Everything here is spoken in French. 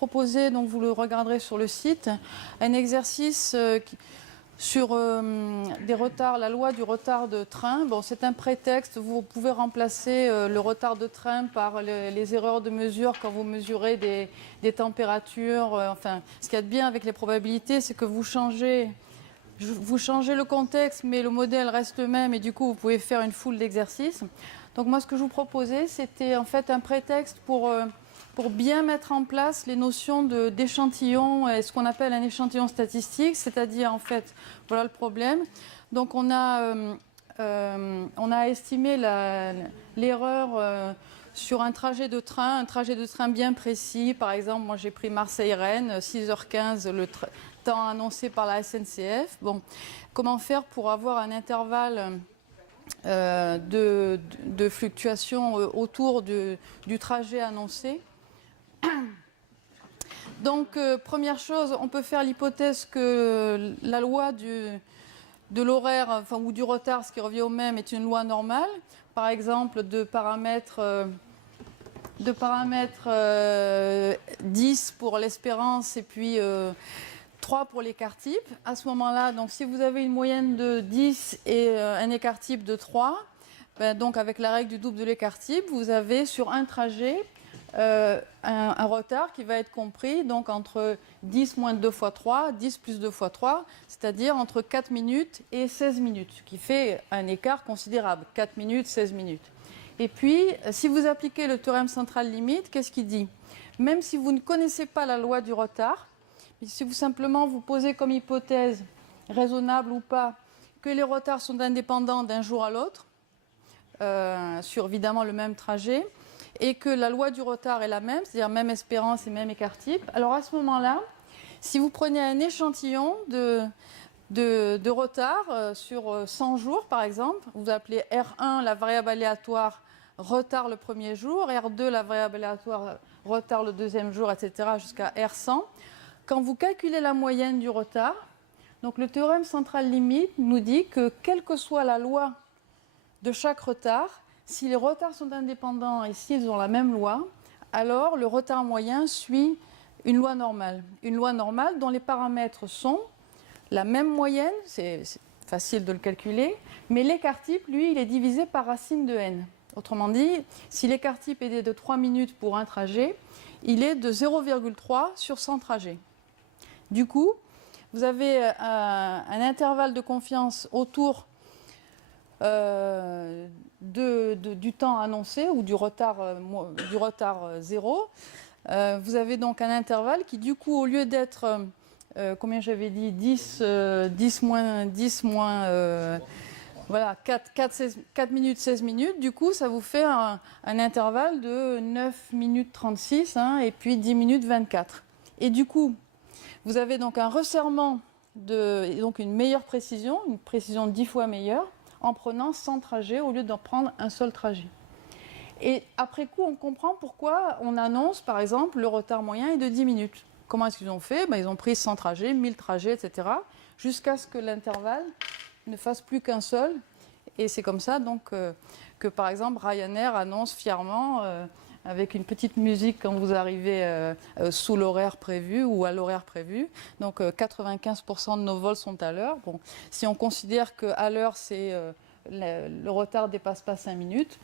proposé, donc vous le regarderez sur le site, un exercice sur des retards, la loi du retard de train. Bon, c'est un prétexte, vous pouvez remplacer le retard de train par les erreurs de mesure quand vous mesurez des températures. Enfin, ce qu'il y a de bien avec les probabilités, c'est que vous changez le contexte, mais le modèle reste le même et du coup, vous pouvez faire une foule d'exercices. Donc moi, ce que je vous proposais, c'était en fait un prétexte pour bien mettre en place les notions d'échantillon et ce qu'on appelle un échantillon statistique, c'est-à-dire en fait, voilà le problème. Donc on a estimé l'erreur sur un trajet de train bien précis. Par exemple, moi j'ai pris Marseille-Rennes, 6h15, le temps annoncé par la SNCF. Bon, comment faire pour avoir un intervalle de fluctuation autour du trajet annoncé? Donc, première chose, on peut faire l'hypothèse que la loi de l'horaire, enfin, ou du retard, ce qui revient au même, est une loi normale. Par exemple, de paramètres 10 pour l'espérance et puis 3 pour l'écart type. À ce moment-là, donc, si vous avez une moyenne de 10 et un écart type de 3, ben, donc avec la règle du double de l'écart type, vous avez sur un trajet un retard qui va être compris donc entre 10 moins 2 fois 3, 10 plus 2 fois 3, c'est-à-dire entre 4 minutes et 16 minutes, ce qui fait un écart considérable, 4 minutes, 16 minutes. Et puis, si vous appliquez le théorème central limite, qu'est-ce qu'il dit? Même si vous ne connaissez pas la loi du retard, si vous simplement vous posez comme hypothèse, raisonnable ou pas, que les retards sont indépendants d'un jour à l'autre, sur évidemment le même trajet, et que la loi du retard est la même, c'est-à-dire même espérance et même écart type, alors à ce moment-là, si vous prenez un échantillon de retard sur 100 jours, par exemple, vous appelez R1 la variable aléatoire retard le premier jour, R2 la variable aléatoire retard le deuxième jour, etc., jusqu'à R100. Quand vous calculez la moyenne du retard, donc le théorème central limite nous dit que quelle que soit la loi de chaque retard, si les retards sont indépendants et s'ils ont la même loi, alors le retard moyen suit une loi normale. Une loi normale dont les paramètres sont la même moyenne, c'est facile de le calculer, mais l'écart type, lui, il est divisé par racine de n. Autrement dit, si l'écart type est de 3 minutes pour un trajet, il est de 0,3 sur 100 trajets. Du coup, vous avez un intervalle de confiance autour du temps annoncé ou du retard 0. Vous avez donc un intervalle qui, du coup, au lieu d'être, combien j'avais dit, 10 moins, voilà, 4 minutes, 16 minutes, du coup, ça vous fait un intervalle de 9 minutes 36 et puis 10 minutes 24. Et du coup, vous avez donc un resserrement, et donc une meilleure précision, une précision 10 fois meilleure, en prenant 100 trajets au lieu d'en prendre un seul trajet. Et après coup, on comprend pourquoi on annonce, par exemple, le retard moyen est de 10 minutes. Comment est-ce qu'ils ont fait? Ils ont pris 100 trajets, 1000 trajets, etc., jusqu'à ce que l'intervalle ne fasse plus qu'un seul. Et c'est comme ça donc, que, par exemple, Ryanair annonce fièrement, avec une petite musique quand vous arrivez sous l'horaire prévu ou à l'horaire prévu. Donc 95% de nos vols sont à l'heure. Bon, si on considère qu'à l'heure, le retard ne dépasse pas 5 minutes.